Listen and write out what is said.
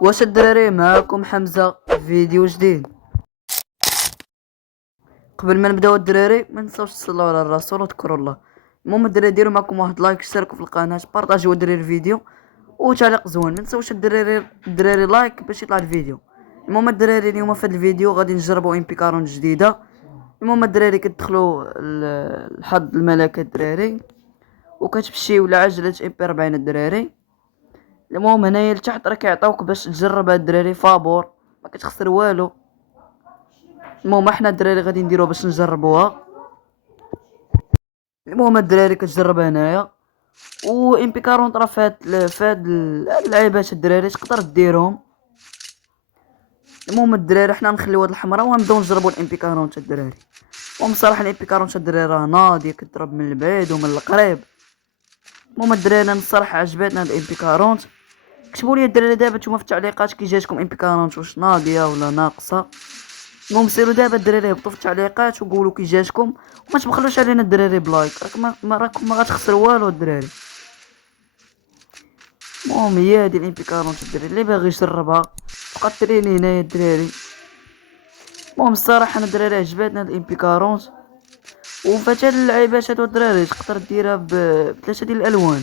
واش الدراري معاكم حمزة في فيديو جديد. قبل ما نبداو الدراري ما نساوش تصلوا على الرسول وتذكروا الله. المهم الدراري ديروا معكم واحد لايك، اشتركوا في القناه، بارطاجيو الدراري الفيديو وتعليق زوين. ما نساوش الدراري لايك باش يطلع الفيديو. المهم الدراري اليوم في هذا الفيديو غادي نجربوا امبي كارون جديده. المهم الدراري كتدخلوا الحظ الملكه الدراري وكتمشيو لعجله امبي 40 الدراري. المهم هنايا لتحت راه كيعطيوك باش تجرب هاد الدراري فابور، ما كتخسر والو. المهم احنا الدراري غادي نديروها باش نجربوها. المهم الدراري كتجرب هنايا و امبي 40 راه فهاد اللعيبات الدراري تقدر ديرهم. المهم الدراري حنا نخليو هاد الحمراء ونبداو نجربو الامبي 40 الدراري. المهم الصراحه الامبي 40 الدراري راه ناضيه، كضرب من البعيد ومن القريب. المهم الدراري انا الصراحه عجبتنا هاد الامبي 40. كتبوا لي الدراري دابا نتوما في التعليقات كي جاتكم امبي 40 واش ناضيه ولا ناقصه. المهم سيروا دابا الدراري هبطوا في التعليقات وقولوا كي جاتكم، وما تبخلوش علينا الدراري بلايك، راكم ما غتخسروا والو الدراري. المهم هي هادي الامبي 40 الدراري اللي باغي يجربها بقى تريني هنايا الدراري. المهم الصراحه انا الدراري عجبتنا هاد الامبي 40 وفات هاد اللعيبات هادو الدراري تقدر ديرها بثلاثه ديال الالوان.